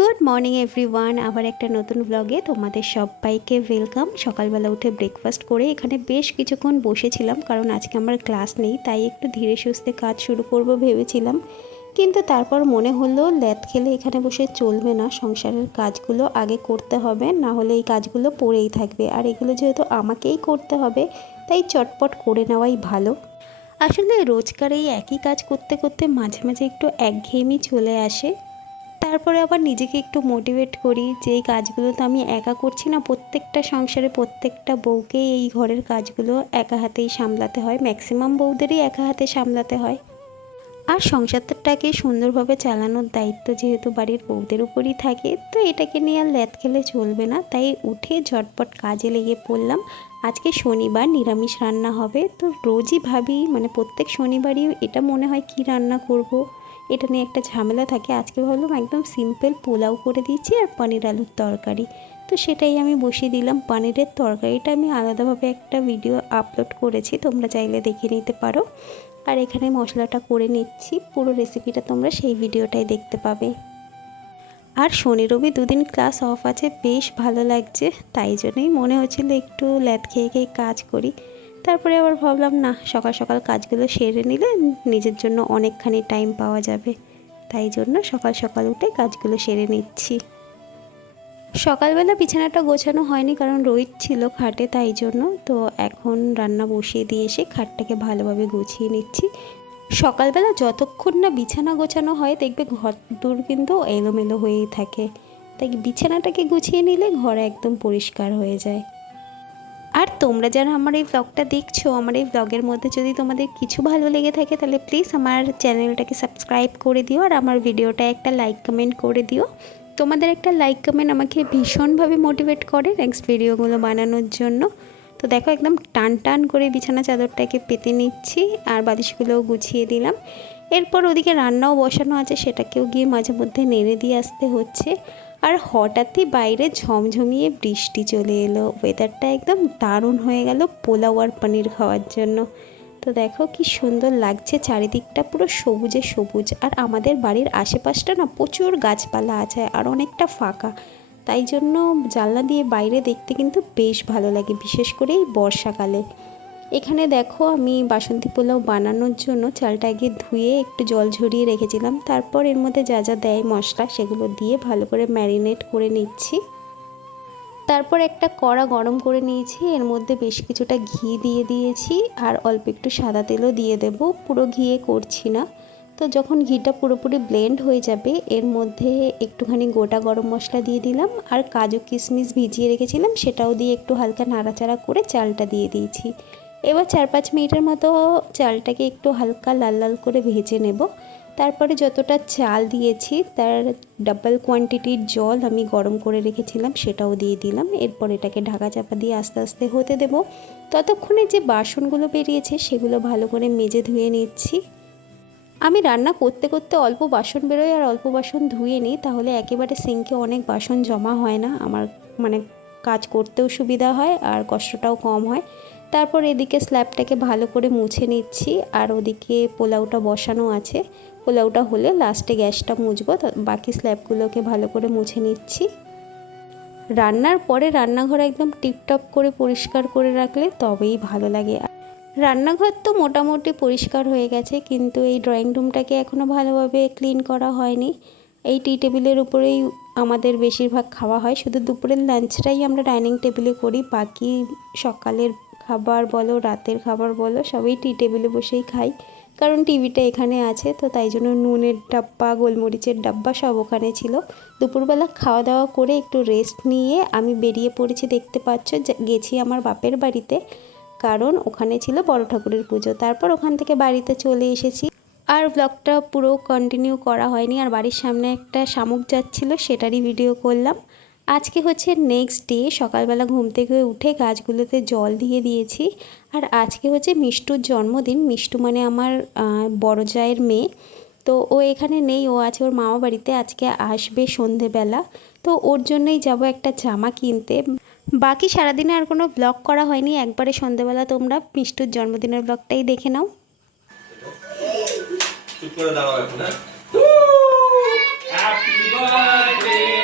Good morning everyone, আবার একটা নতুন ব্লগে তোমাদের সবাইকে ওয়েলকাম। সকালবেলা উঠে ব্রেকফাস্ট করে এখানে বেশ কিছুক্ষণ বসেছিলাম, কারণ আজকে আমার ক্লাস নেই, তাই একটু ধীরে সুস্থে কাজ শুরু করব ভেবেছিলাম। কিন্তু তারপর মনে হলো ল্যাদ খেলে এখানে বসে চলবে না, সংসারের কাজগুলো আগে করতে হবে, না হলে এই কাজগুলো পড়েই থাকবে। আর এগুলো যেহেতু আমাকেই করতে হবে, তাই চটপট করে নেওয়াই ভালো। আসলে রোজকার এই একই কাজ করতে করতে মাঝে মাঝে একটু একঘেয়েমি চলে আসে। তারপরে আবার নিজেকে একটু মোটিভেট করি যে এই কাজগুলো তো আমি একা করছি না, প্রত্যেকটা সংসারে প্রত্যেকটা বউকে এই ঘরের কাজগুলো একা হাতেই সামলাতে হয় ম্যাক্সিমাম বউদেরই একা হাতে সামলাতে হয়। আর সংসারটাকে সুন্দরভাবে চালানোর দায়িত্ব যেহেতু বাড়ির বউদের উপরই থাকে, তো এটাকে নিয়ে আর ল্যাদ খেলে চলবে না। তাই উঠে ঝটপট কাজে লেগে পড়লাম। আজকে শনিবার নিরামিষ রান্না হবে, তো রোজই ভাবি মানে প্রত্যেক শনিবারই এটা মনে হয় কি রান্না করব। এটা নিয়ে একটা ঝামেলা থাকে। আজকে ভাবলাম একদম সিম্পল পোলাও করে দিয়েছি আর পনির আলুর তরকারি। তো সেটাই আমি বসিয়ে দিলাম। পনিরের তরকারিটা আমি আলাদাভাবে একটা ভিডিও আপলোড করেছি, তোমরা চাইলে দেখে নিতে পারো। আর এখানে মশলাটা করে নিচ্ছি। পুরো রেসিপিটা তোমরা সেই ভিডিওটাই দেখতে পাবে। আর শনি রবি দুদিন ক্লাস অফ আছে, বেশ ভালো লাগছে। তাই জন্যই মনে হচ্ছিল একটু ল্যাদ খেয়ে খেয়ে কাজ করি। তারপরে আবার ভাবলাম, না, সকাল সকাল কাজগুলো সেরে নিলে নিজের জন্য অনেকখানি টাইম পাওয়া যাবে। তাই জন্য সকাল সকাল উঠে কাজগুলো সেরে নিচ্ছি। সকালবেলা বিছানাটা গোছানো হয়নি কারণ রোহিত ছিল খাটে, তাই জন্য তো এখন রান্না বসিয়ে দিয়ে এসে খাটটাকে ভালোভাবে গুছিয়ে নিচ্ছি। সকালবেলা যতক্ষণ না বিছানা গোছানো হয়, দেখবে ঘর দূর কিন্তু এলোমেলো হয়েই থাকে। তাই বিছানাটাকে গুছিয়ে নিলে ঘর একদম পরিষ্কার হয়ে যায়। আর তোমরা যারা আমার এই ব্লগটা দেখছ, আমার এই ব্লগের মধ্যে যদি তোমাদের কিছু ভালো লেগে থাকে, তাহলে প্লিজ আমার চ্যানেলটাকে সাবস্ক্রাইব করে দিও আর আমার ভিডিওটা একটা লাইক কমেন্ট করে দিও। তোমাদের একটা লাইক কমেন্ট আমাকে ভীষণভাবে মোটিভেট করে নেক্সট ভিডিওগুলো বানানোর জন্য। তো দেখো একদম টান টান করে বিছানা চাদরটাকে পেতে নিচ্ছি আর বালিশগুলোও গুছিয়ে দিলাম। এরপর ওদিকে রান্নাও বসানো আছে, সেটাকেও গিয়ে মাঝে মধ্যে নেড়ে দিয়ে আসতে হচ্ছে। আর হঠাৎই বাইরে ঝমঝমিয়ে বৃষ্টি চলে এলো। ওয়েদারটা একদম দারুণ হয়ে গেল পোলাও আর পনির খাওয়ার জন্য। তো দেখো কি সুন্দর লাগছে, চারিদিকটা পুরো সবুজে সবুজ। আর আমাদের বাড়ির আশেপাশটা না প্রচুর গাছপালা আছে আর অনেকটা ফাঁকা। তাই জন্য জানলা দিয়ে বাইরে দেখতে কিন্তু বেশ ভালো লাগে, বিশেষ করে এই বর্ষাকালে। এখানে দেখো আমি বাসন্তী পোলাও বানানোর জন্য চালটা আগে ধুয়ে একটু জল ঝরিয়ে রেখেছিলাম। তারপর এর মধ্যে যা যা দেয় মশলা সেগুলো দিয়ে ভালো করে ম্যারিনেট করে নিচ্ছি। তারপর একটা কড়া গরম করে নিয়েছি। এর মধ্যে বেশ কিছুটা ঘি দিয়ে দিয়েছি আর অল্প একটু সাদা তেলও দিয়ে দেব। পুরো ঘিয়ে করছি না। তো যখন ঘিটা পুরোপুরি ব্লেন্ড হয়ে যাবে, এর মধ্যে একটুখানি গোটা গরম মশলা দিয়ে দিলাম আর কাজু কিশমিশ ভিজিয়ে রেখেছিলাম, সেটাও দিয়ে একটু হালকা নাড়াচাড়া করে চালটা দিয়ে দিয়েছি। এবার চার পাঁচ মিনিটের মতো চালটাকে একটু হালকা লাল লাল করে ভেজে নেব। তারপরে যতটা চাল দিয়েছি, তার ডাবল কোয়ান্টিটির জল আমি গরম করে রেখেছিলাম, সেটাও দিয়ে দিলাম। এরপর এটাকে ঢাকা চাপা দিয়ে আস্তে আস্তে হতে দেব। ততক্ষণে যে বাসনগুলো বেরিয়েছে, সেগুলো ভালো করে মেজে ধুয়ে নিচ্ছি। আমি রান্না করতে করতে অল্প বাসন বেরোয় আর অল্প বাসন ধুয়ে নিই, তাহলে একেবারে সিঙ্কে অনেক বাসন জমা হয় না। আমার মানে কাজ করতেও সুবিধা হয় আর কষ্টটাও কম হয়। তারপর এদিকে স্ল্যাবটাকে ভালো করে মুছে নিচ্ছি আর ওদিকে পোলাওটা বসানো আছে। পোলাওটা হলে লাস্টে গ্যাসটা মুছবো বাকি স্ল্যাবগুলোকে ভালো করে মুছে নিচ্ছি। রান্নার পরে রান্নাঘর একদম টিপটপ করে পরিষ্কার করে রাখলে তবেই ভালো লাগে। রান্নাঘর তো মোটামুটি পরিষ্কার হয়ে গেছে, কিন্তু এই ড্রয়িং রুমটাকে এখনও ভালোভাবে ক্লিন করা হয়নি। এই টি টেবিলের উপরেই আমাদের বেশিরভাগ খাওয়া হয়, শুধু দুপুরের লাঞ্চটাই আমরা ডাইনিং টেবিলে করি, বাকি সকালের খাবার বলো, রাতের খাবার বলো, সবই টি টেবিলে বসেই খাই। কারণ টিভিটা এখানে আছে, তো তাই জন্য নুনের ডাব্বা, গোলমরিচের ডাব্বা সব ওখানে ছিল। দুপুরবেলা খাওয়া দাওয়া করে একটু রেস্ট নিয়ে আমি বেরিয়ে পড়েছি, দেখতে পাচ্ছ গেছি আমার বাপের বাড়িতে। কারণ ওখানে ছিল বড় ঠাকুরের পুজো। তারপর ওখান থেকে বাড়িতে চলে এসেছি। আর ব্লগটা পুরো কন্টিনিউ করা হয়নি। আর বাড়ির সামনে একটা শামুক যাচ্ছিল, সেটারই ভিডিও করলাম। আজকে হচ্ছে নেক্সট ডে সকালবেলা ঘুম থেকে উঠে গাছগুলোতে জল দিয়ে দিয়েছি। আর আজকে হচ্ছে মিষ্টুর জন্মদিন। মিষ্টু মানে আমার বড় জায়ের মেয়ে। তো ও এখানে নেই ও আছে ওর মামা বাড়িতে। আজকে আসবে সন্ধেবেলা। তো ওর জন্যই যাব একটা জামা কিনতে। বাকি সারাদিনে আর কোনো ব্লগ করা হয়নি। একবারে সন্ধেবেলা তোমরা মিষ্টুর জন্মদিনের ব্লগটাই দেখে নাও। চুপ করে দাঁড়াও এখন হ্যাঁ? Happy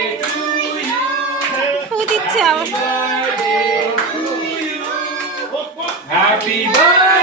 birthday দিচ্ছে আবার Happy birthday